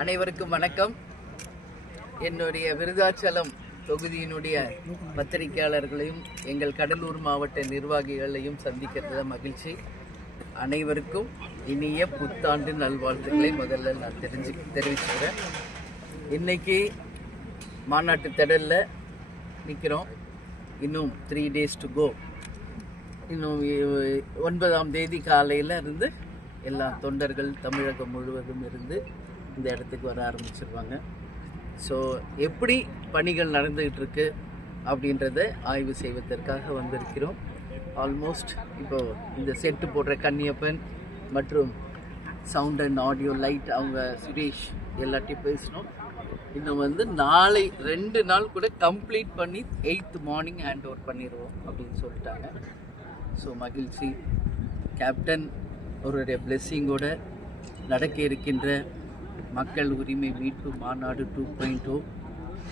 அனைவருக்கும் வணக்கம். என்னுடைய விருதாச்சலம் தொகுதியினுடைய பத்திரிகையாளர்களையும் எங்கள் கடலூர் மாவட்ட நிர்வாகிகளையும் சந்திக்கிறதுல மகிழ்ச்சி. அனைவருக்கும் இனிய புத்தாண்டு நல்வாழ்த்துக்களை முதல்ல நான் தெரிவிச்சுக்கிறேன். இன்னைக்கு மாநாட்டு திடலில் நிற்கிறோம். இன்னும் 3 days to go. இன்னும் 9ஆம் தேதி காலையில் இருந்து எல்லா தொண்டர்கள் தமிழகம் முழுவதும் இருந்து இந்த இடத்துக்கு வர ஆரம்பிச்சிருவாங்க. ஸோ எப்படி பணிகள் நடந்துகிட்டு இருக்கு அப்படின்றத ஆய்வு செய்வதற்காக வந்திருக்கிறோம். ஆல்மோஸ்ட் இப்போது இந்த செட்டு போடுற கன்னியப்பன் மற்றும் சவுண்ட் அண்ட் ஆடியோ லைட் அவங்க சுரேஷ் எல்லாத்தையும் பேசணும். இன்னும் நாளை 2 நாள் கூட கம்ப்ளீட் பண்ணி 8th மார்னிங் ஹேண்ட் ஓவர் பண்ணிடுவோம் அப்படின்னு சொல்லிட்டாங்க. ஸோ மகிழ்ச்சி. கேப்டன் அவருடைய பிளெஸ்ஸிங்கோட நடக்க இருக்கின்ற மக்கள் உரிமை மீட்பு மாநாடு 2.0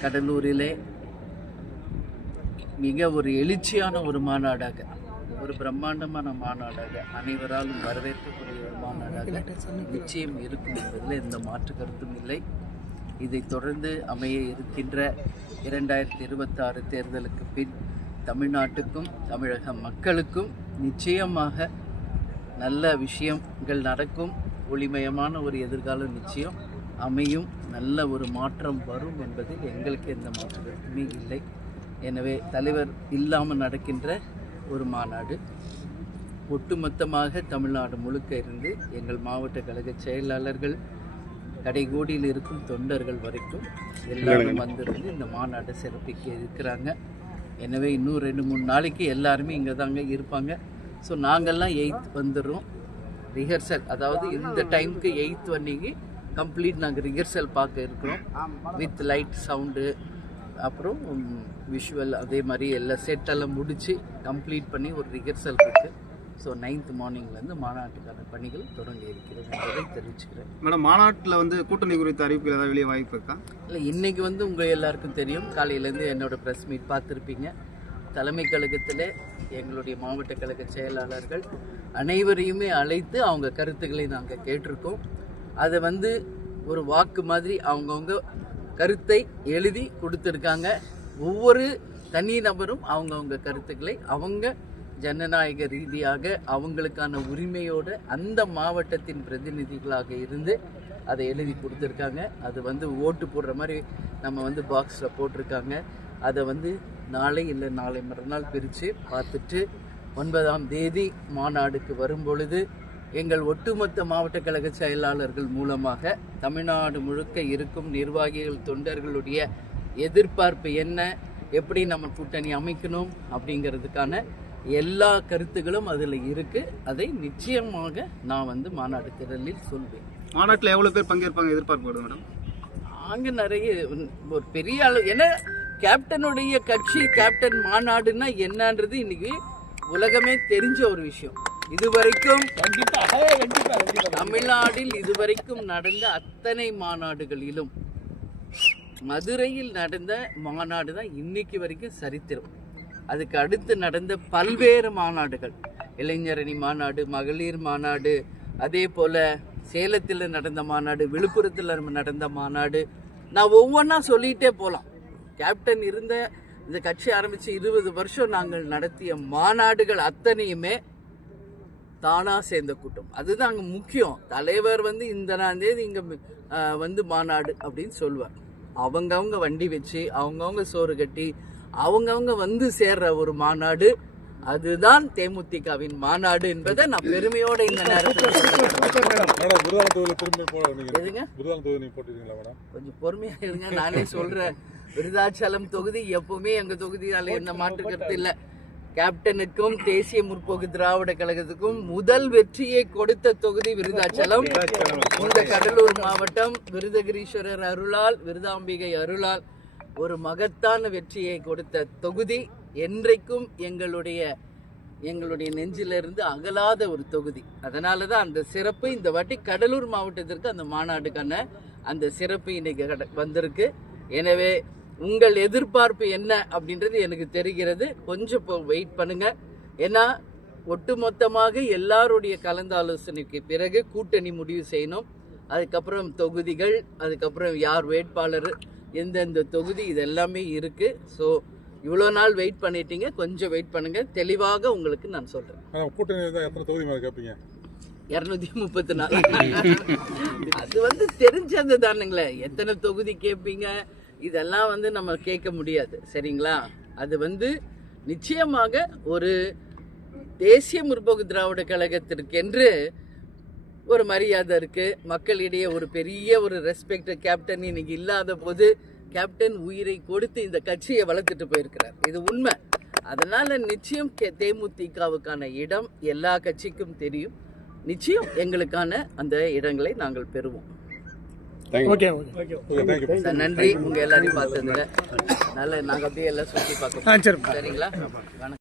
கடலூரிலே மிக ஒரு எழுச்சியான ஒரு மாநாடாக, ஒரு பிரம்மாண்டமான மாநாடாக, அனைவராலும் வரவேற்கக்கூடிய ஒரு மாநாடாக நிச்சயம் இருக்கும் என்பதில் எந்த மாற்று கருத்தும் இல்லை. இதை தொடர்ந்து அமைய இருக்கின்ற 2026 தேர்தலுக்கு பின் தமிழ்நாட்டுக்கும் தமிழக மக்களுக்கும் நிச்சயமாக நல்ல விஷயங்கள் நடக்கும். ஒளிமயமான ஒரு எதிர்காலம் நிச்சயம் அமையும். நல்ல ஒரு மாற்றம் வரும் என்பதில் எங்களுக்கு எந்த மாற்று கருத்துமே இல்லை. எனவே தலைவர் இல்லாமல் நடக்கின்ற ஒரு மாநாடு ஒட்டுமொத்தமாக தமிழ்நாடு முழுக்க இருந்து எங்கள் மாவட்ட கழக செயலாளர்கள் கடைகோடியில் இருக்கும் தொண்டர்கள் வரைக்கும் எல்லாரும் வந்திருந்து இந்த மாநாட்டை சிறப்பிக்க இருக்கிறாங்க. எனவே இன்னும் 2-3 நாளைக்கு எல்லாருமே இங்கே தாங்க இருப்பாங்க. ஸோ நாங்கள்லாம் 8th வந்துடுறோம். ரிஹர்சல், அதாவது இந்த டைமுக்கு 8th அன்னைக்கு கம்ப்ளீட் நாங்கள் ரிஹர்சல் பார்க்க இருக்கிறோம். வித் லைட், சவுண்டு, அப்புறம் விஷுவல், அதே மாதிரி எல்லா செட்டெல்லாம் முடித்து கம்ப்ளீட் பண்ணி ஒரு ரிஹர்சல் இருக்குது. ஸோ 9th மார்னிங்லேருந்து மாநாட்டுக்கான பணிகள் தொடங்கி இருக்கிறது என்பதை தெரிவிச்சுக்கிறேன். மேடம், மாநாட்டில் கூட்டணி குறித்த அறிவிப்பு ஏதாவது வெளியே வாய்ப்பு இருக்கா? இல்லை, இன்றைக்கி உங்கள் எல்லாருக்கும் தெரியும். காலையிலேருந்து என்னோடய ப்ரெஸ் மீட் பார்த்துருப்பீங்க. தலைமை கழகத்தில் எங்களுடைய மாவட்ட கழக செயலாளர்கள் அனைவரையுமே அழைத்து அவங்க கருத்துக்களை நாங்கள் கேட்டிருக்கோம். அதை ஒரு வாக்கு மாதிரி அவங்கவுங்க கருத்தை எழுதி கொடுத்துருக்காங்க. ஒவ்வொரு தனி நபரும் அவங்கவுங்க கருத்துக்களை அவங்க ஜனநாயக ரீதியாக அவங்களுக்கான உரிமையோடு அந்த மாவட்டத்தின் பிரதிநிதிகளாக இருந்து அதை எழுதி கொடுத்துருக்காங்க. அது ஓட்டு போடுற மாதிரி நம்ம பாக்ஸில் போட்டிருக்காங்க. அதை நாளை இல்லை நாளை மறுநாள் பிரித்து பார்த்துட்டு 9ஆம் தேதி மாநாடுக்கு வரும்பொழுது எங்கள் ஒட்டுமொத்த மாவட்ட கழக செயலாளர்கள் மூலமாக தமிழ்நாடு முழுக்க இருக்கும் நிர்வாகிகள் தொண்டர்களுடைய எதிர்பார்ப்பு என்ன, எப்படி நம்ம கூட்டணி அமைக்கணும் அப்படிங்கிறதுக்கான எல்லா கருத்துகளும் அதில் இருக்குது. அதை நிச்சயமாக நான் மாநாடு திடலில் சொல்வேன். மாநாட்டில் எவ்வளோ பேர் பங்கேற்பாங்க எதிர்பார்ப்பு மேடம்? அங்கே நிறைய ஒரு பெரிய அளவு, ஏன்னா கேப்டனுடைய கட்சி, கேப்டன் மாநாடுன்னா என்னன்றது இன்னைக்கு உலகமே தெரிஞ்ச ஒரு விஷயம். இதுவரைக்கும் தமிழ்நாட்டில் இதுவரைக்கும் நடந்த அத்தனை மாநாடுகளிலும் மதுரையில் நடந்த மாநாடு தான் இன்னைக்கு வரைக்கும் சரித்திரம். அதுக்கு அடுத்து நடந்த பல்வேறு மாநாடுகள், இளைஞரணி மாநாடு, மகளிர் மாநாடு, அதே போல் சேலத்தில் நடந்த மாநாடு, விழுப்புரத்தில் நடந்த மாநாடு, நான் ஒவ்வொன்றா சொல்லிகிட்டே போகலாம். கேப்டன் இருந்த இந்த கட்சி ஆரம்பித்து 20 வருஷம் நாங்கள் நடத்திய மாநாடுகள் அத்தனையுமே தானாக சேர்ந்த கூட்டம். அதுதான் அங்கே முக்கியம். தலைவர் இந்த தேதி இங்கே மாநாடு அப்படின்னு சொல்லுவார். அவங்கவுங்க வண்டி வச்சு அவங்கவுங்க சோறு கட்டி அவங்கவுங்க சேர்ற ஒரு மாநாடு, அதுதான் தேமுதிகவின் மாநாடு என்பதை நான் பெருமையோட இந்த நேரத்தில் கொஞ்சம் பொறுமையா இருங்க. நானே சொல்றேன், விருதாச்சலம் தொகுதி எப்பவுமே எங்க தொகுதியால எந்த மாற்று கருத்து இல்லை. கேப்டனுக்கும் தேசிய முற்போக்கு திராவிட கழகத்துக்கும் முதல் வெற்றியை கொடுத்த தொகுதி விருதாச்சலம். இந்த கடலூர் மாவட்டம் விருதகிரீஸ்வரர் அருளால், விருதாம்பிகை அருளால் ஒரு மகத்தான வெற்றியை கொடுத்த தொகுதி. என்றைக்கும் எங்களுடைய நெஞ்சிலிருந்து அகலாத ஒரு தொகுதி. அதனால தான் அந்த சிறப்பு இந்த வாட்டி கடலூர் மாவட்டத்திற்கு அந்த மாநாடுக்கான அந்த சிறப்பு இன்னைக்கு வந்திருக்கு. எனவே உங்கள் எதிர்பார்ப்பு என்ன அப்படின்றது எனக்கு தெரிகிறது. கொஞ்சம் வெயிட் பண்ணுங்க. ஏன்னா ஒட்டுமொத்தமாக எல்லாருடைய கலந்தாலோசனைக்கு பிறகு கூட்டணி முடிவு செய்யணும். அதுக்கப்புறம் தொகுதிகள், அதுக்கப்புறம் யார் வேட்பாளர், எந்தெந்த தொகுதி, இது எல்லாமே இருக்குது. ஸோ இவ்வளோ நாள் வெயிட் பண்ணிட்டீங்க, கொஞ்சம் வெயிட் பண்ணுங்க, தெளிவாக உங்களுக்கு நான் சொல்கிறேன். கூட்டணி எத்தனை தொகுதி மேலே கேட்பீங்க? 234. அது தெரிஞ்சது தானுங்களே, எத்தனை தொகுதி கேட்பீங்க இதெல்லாம் நம்ம கேட்க முடியாது, சரிங்களா? அது நிச்சயமாக ஒரு தேசிய முற்போக்கு திராவிட கழகத்திற்கென்று ஒரு மரியாதை இருக்கு, மக்களிடையே ஒரு பெரிய ஒரு ரெஸ்பெக்ட். கேப்டன் இன்னைக்கு இல்லாத போது கேப்டன் உயிரை கொடுத்து இந்த கட்சியை வளர்த்துட்டு போயிருக்கிறார், இது உண்மை. அதனால நிச்சயம் தேமுதிகவுக்கான இடம் எல்லா கட்சிக்கும் தெரியும். நிச்சயம் எங்களுக்கான அந்த இடங்களை நாங்கள் பெறுவோம். நன்றி உங்க எல்லாரையும் பார்த்ததுல. அதனால நாங்கள் அப்படியே எல்லாம் சுற்றி பார்க்க, சரிங்களா? வணக்கம்.